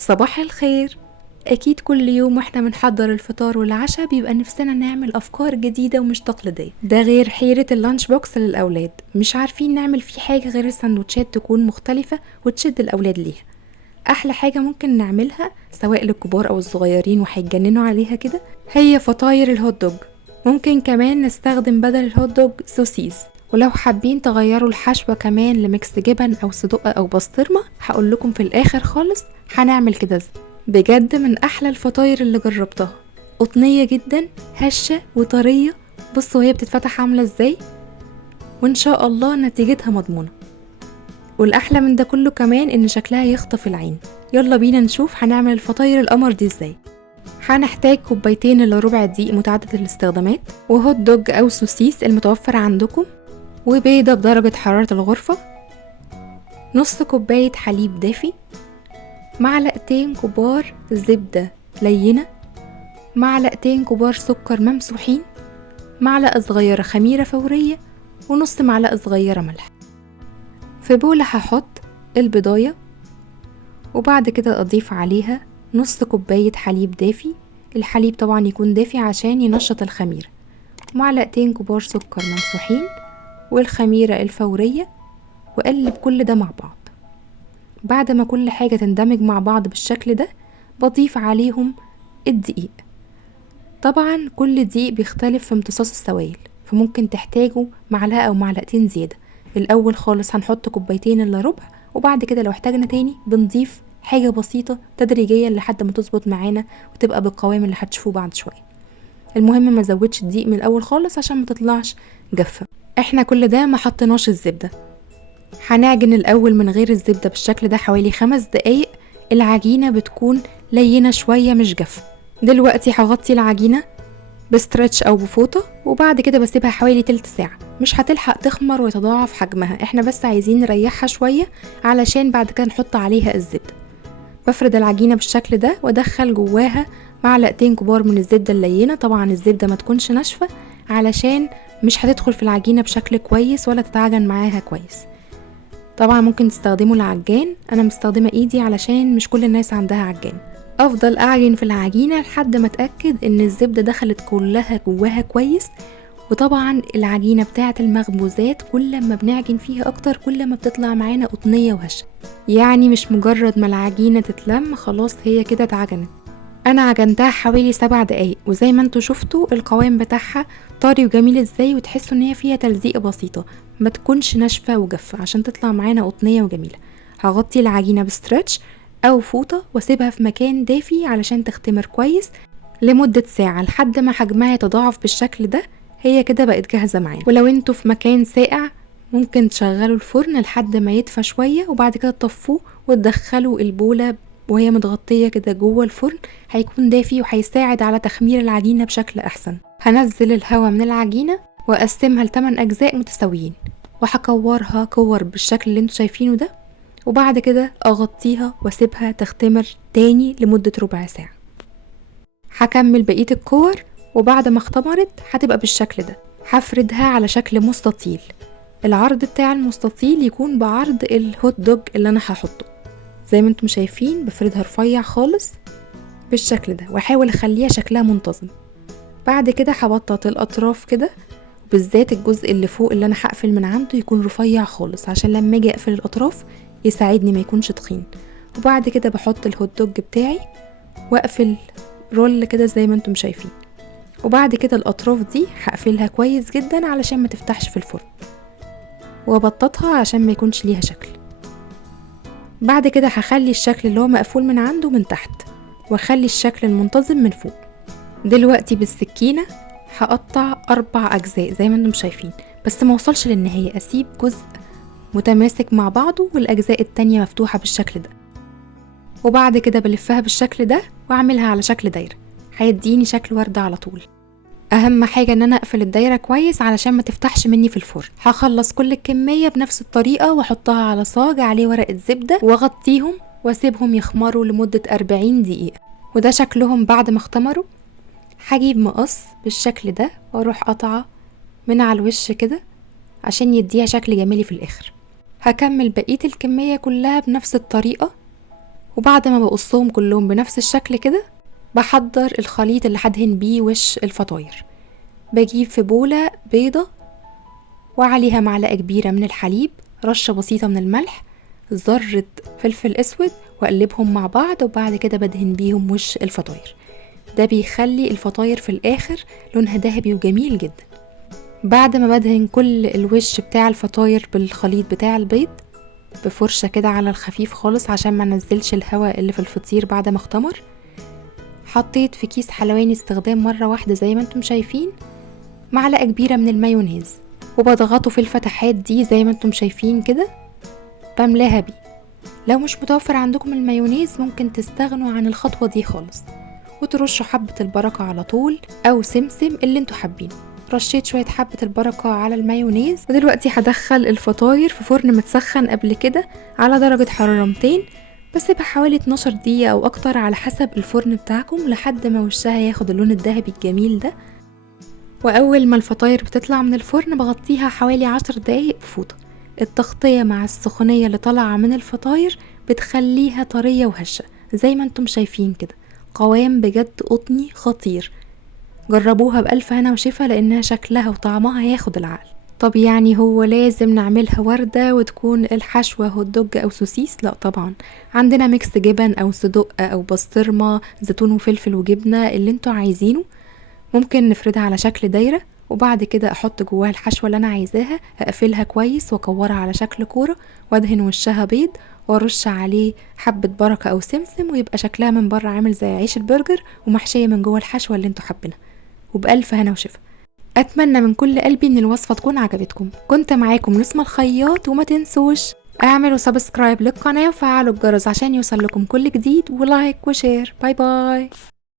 صباح الخير. أكيد كل يوم واحنا بنحضر الفطار والعشاء بيبقى نفسنا نعمل أفكار جديدة ومش تقليدية، ده غير حيرة اللانش بوكس للأولاد، مش عارفين نعمل فيه حاجة غير السندوتشات تكون مختلفة وتشد الأولاد ليها. أحلى حاجة ممكن نعملها سواء للكبار أو الصغيرين وهيتجننوا عليها كده هي فطاير الهوت دوج. ممكن كمان نستخدم بدل الهوت دوج سوسيس، ولو حابين تغيروا الحشوة كمان لميكس جبن أو صدق أو بسطرمة هقول لكم في الآخر خالص هنعمل كده ازاي. بجد من أحلى الفطاير اللي جربتها، قطنية جدا، هشة وطرية. بصوا هي بتتفتح عاملة ازاي، وإن شاء الله نتيجتها مضمونة. والأحلى من ده كله كمان إن شكلها يخطف العين. يلا بينا نشوف هنعمل الفطاير القمر دي ازاي. هنحتاج كوبايتين الا ربع دقيق متعدد الاستخدامات، وهوت دوج أو سوسيس المتوفر عندكم، وبيضة بدرجة حرارة الغرفة، نص كوباية حليب دافي، معلقتين كبار زبدة لينة، معلقتين كبار سكر ممسوحين، معلقة صغيرة خميرة فورية، ونص معلقة صغيرة ملح. في بولة هحط البضاية، وبعد كده أضيف عليها نص كوباية حليب دافي. الحليب طبعا يكون دافي عشان ينشط الخميرة، معلقتين كبار سكر ممسوحين، والخميرة الفورية، وقلب كل ده مع بعض. بعد ما كل حاجة تندمج مع بعض بالشكل ده بضيف عليهم الدقيق. طبعا كل دقيق بيختلف في امتصاص السوائل، فممكن تحتاجوا معلقة أو معلقتين زيادة. الأول خالص هنحط كوبايتين إلا ربع، وبعد كده لو احتاجنا تاني بنضيف حاجة بسيطة تدريجيا لحد ما تظبط معانا وتبقى بالقوام اللي هتشوفوه بعد شوية. المهم ما زودش الدقيق من الأول خالص عشان ما تطلعش جافة. احنا كل ده ما حطيناش الزبدة. هنعجن الأول من غير الزبدة بالشكل ده حوالي 5 دقايق. العجينة بتكون لينة شوية مش جافة. دلوقتي هغطي العجينة بستريتش أو بفوطة، وبعد كده بسيبها حوالي تلت ساعة. مش هتلحق تخمر ويتضاعف حجمها، احنا بس عايزين نريحها شوية علشان بعد كده نحط عليها الزبدة. بفرد العجينة بالشكل ده وادخل جواها معلقتين كبار من الزبدة اللينة. طبعا الزبدة ما تكونش ناشفة علشان مش هتدخل في العجينة بشكل كويس ولا تتعجن معاها كويس. طبعا ممكن تستخدموا العجان، انا مستخدمة ايدي علشان مش كل الناس عندها عجان. افضل اعجن في العجينة لحد ما اتأكد ان الزبدة دخلت كلها جواها كويس. وطبعا العجينة بتاعة المخبوزات كل ما بنعجن فيها اكتر كل ما بتطلع معانا قطنية وهشة، يعني مش مجرد ما العجينة تتلم خلاص هي كده اتعجنت. انا عجنتها حوالي 7 دقايق، وزي ما انتوا شفتوا القوام بتاعها طري وجميل ازاي، وتحسوا ان هي فيها تلزيقة بسيطة، ما تكونش ناشفة وجافة عشان تطلع معانا قطنية وجميلة. هغطي العجينة بستريتش او فوطة واسيبها في مكان دافي علشان تختمر كويس لمدة ساعة لحد ما حجمها يتضاعف بالشكل ده. هي كده بقت جاهزة معانا. ولو انتوا في مكان ساقع ممكن تشغلوا الفرن لحد ما يدفى شوية، وبعد كده تطفوه وتدخلوا البولة وهي متغطية كده جوه الفرن. هيكون دافي وهيساعد على تخمير العجينة بشكل أحسن. هنزل الهواء من العجينة وأقسمها ل8 أجزاء متساويين، وهكورها كور بالشكل اللي انتوا شايفينه ده، وبعد كده أغطيها واسيبها تختمر تاني لمدة ربع ساعة. هكمل بقية الكور، وبعد ما اختمرت هتبقى بالشكل ده. هفردها على شكل مستطيل. العرض بتاع المستطيل يكون بعرض الهوت دوج اللي انا هحطه. زي ما انتم شايفين بفردها رفيع خالص بالشكل ده، واحاول اخليها شكلها منتظم. بعد كده هبطط الاطراف كده، بالذات الجزء اللي فوق اللي انا هقفل من عنده يكون رفيع خالص عشان لما اجي اقفل الاطراف يساعدني ما يكونش تخين. وبعد كده بحط الهوت دوج بتاعي واقفل رول كده زي ما انتم شايفين. وبعد كده الاطراف دي هقفلها كويس جدا علشان ما تفتحش في الفرن، وابططها عشان ما يكونش ليها شكل. بعد كده هخلي الشكل اللي هو مقفول من عنده من تحت، واخلي الشكل المنتظم من فوق. دلوقتي بالسكينة هقطع 4 أجزاء زي ما انتم شايفين، بس ما وصلش للنهاية، اسيب جزء متماسك مع بعضه والاجزاء التانية مفتوحة بالشكل ده. وبعد كده بلفها بالشكل ده واعملها على شكل دايرة، هيديني شكل وردة على طول. اهم حاجة ان انا اقفل الدايرة كويس علشان ما تفتحش مني في الفرن. هخلص كل الكمية بنفس الطريقة واحطها على صاج عليه ورقة زبدة واغطيهم واسيبهم يخمروا لمدة 40 دقيقة. وده شكلهم بعد ما اختمروا. هجيب مقص بالشكل ده واروح قطعة من على الوش كده عشان يديها شكل جمالي في الاخر. هكمل بقية الكمية كلها بنفس الطريقة وبعد ما بقصهم كلهم بنفس الشكل كده بحضر الخليط اللي هدهن بيه وش الفطاير. بجيب في بولة بيضة وعليها معلقة كبيرة من الحليب، رشة بسيطة من الملح، ذرة فلفل اسود، واقلبهم مع بعض، وبعد كده بدهن بيهم وش الفطاير. ده بيخلي الفطاير في الاخر لونها ذهبي وجميل جدا. بعد ما بدهن كل الوش بتاع الفطاير بالخليط بتاع البيض بفرشة كده على الخفيف خالص عشان ما نزلش الهواء اللي في الفطير بعد ما اختمر، حطيت في كيس حلواني استخدام مرة واحدة زي ما انتم شايفين معلقة كبيرة من المايونيز، وبضغطه في الفتحات دي زي ما انتم شايفين كده، بملاها بيه. لو مش متوفر عندكم المايونيز ممكن تستغنوا عن الخطوة دي خالص وترشوا حبة البركة على طول أو سمسم اللي انتوا حابينه. رشيت شوية حبة البركة على المايونيز، ودلوقتي هدخل الفطاير في فرن متسخن قبل كده على درجة حرارة 200، بسيبها حوالي 12 دقيقة أو أكتر على حسب الفرن بتاعكم لحد ما وشها ياخد اللون الذهبي الجميل ده. وأول ما الفطاير بتطلع من الفرن بغطيها حوالي 10 دقايق بفوطة. التغطية مع السخونية اللي طالعة من الفطاير بتخليها طرية وهشة زي ما انتم شايفين كده، قوام بجد قطني خطير. جربوها بألف هنا وشفا لأنها شكلها وطعمها ياخد العقل. طب يعني هو لازم نعملها وردة وتكون الحشوة هوت دوج أو سوسيس؟ لا طبعا، عندنا ميكس جبن أو صدق أو بسطرمة، زيتون وفلفل وجبنة، اللي انتوا عايزينه. ممكن نفردها على شكل دايرة وبعد كده احط جواها الحشوة اللي انا عايزاها، اقفلها كويس واكورها على شكل كورة وادهن وشها بيض وارش عليه حبة بركة او سمسم، ويبقى شكلها من بره عامل زي عيش البرجر ومحشية من جوه الحشوة اللي انتوا حابينها. وبألف هنا وشفا. اتمنى من كل قلبي ان الوصفة تكون عجبتكم. كنت معاكم نسمة الخياط، وما تنسوش اعملوا سبسكرايب للقناة وفعلوا الجرس عشان يوصل لكم كل جديد، ولايك وشير. باي باي.